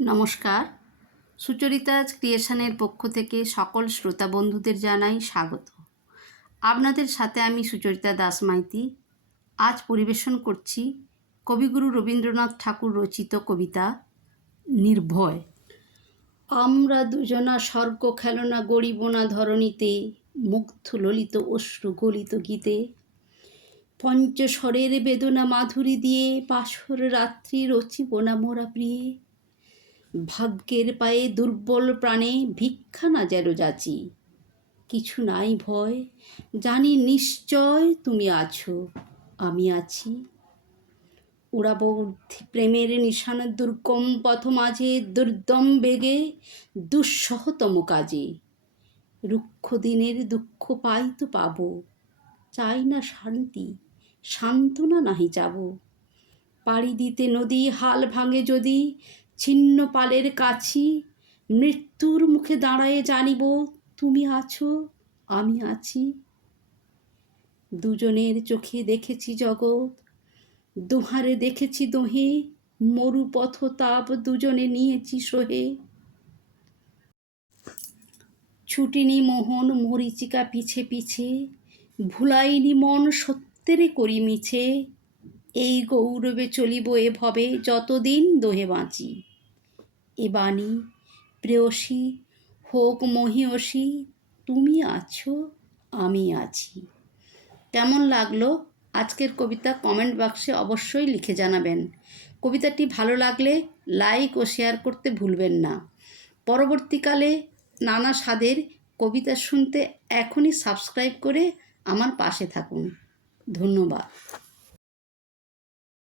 নমস্কার। সুচরিতাজ ক্রিয়েশনের পক্ষ থেকে সকল শ্রোতা বন্ধুদের জানাই স্বাগত। আপনাদের সাথে আমি সুচরিতা দাস মাইতি। আজ পরিবেশন করছি কবিগুরু রবীন্দ্রনাথ ঠাকুর রচিত কবিতা নির্ভয়। আমরা দুজনা স্বর্গ খেলনা গড়িব না ধরণীতে, মুগ্ধ ললিত অশ্রু গলিত গীতে। পঞ্চস্বরের বেদনা মাধুরী দিয়ে পাশর রাত্রি রচিব না মোরা প্রিয়ে। ভাগ্যের পায়ে দুর্বল প্রাণে ভিক্ষা না যেন যাচি। কিছু নাই ভয়, জানি নিশ্চয় তুমি আছো, আমি আছি। উড়াব প্রেমের নিশান দুর্গম পথ মাঝে, দুর্দম বেগে, দুঃসহতম কাজে। রুক্ষ দিনের দুঃখ পাই তো পাব, চাই না শান্তি, সান্ত্বনা নাহি যাব পাড়ি দিতে নদী হাল ভাঙে যদি ছিন্ন পালের কাছি মৃত্যুর মুখে দাঁড়ায়ে জানিব, তুমি আছো, আমি আছি দুজনের চোখে দেখেছি জগৎ, দুহারে দেখেছি দোহে, মরুপথ তাপ দুজনে নিয়েছি সোহে ছুটিনি মোহন মরিচিকা পিছে পিছে, ভুলাইনি মন সত্যেরে করি মিছে এই গৌরবে চলিব এভাবে যতদিন দোহে বাঁচি। এ বাণী, প্রেয়সী হোক মহিয়সী, তুমি আছো, আমি আছি। কেমন লাগল আজকের কবিতা কমেন্ট বাক্সে অবশ্যই লিখে জানাবেন। কবিতাটি ভালো লাগলে লাইক ও শেয়ার করতে ভুলবেন না। পরবর্তীকালে নানা স্বাদের কবিতা শুনতে এখনই সাবস্ক্রাইব করে আমার পাশে থাকুন। ধন্যবাদ।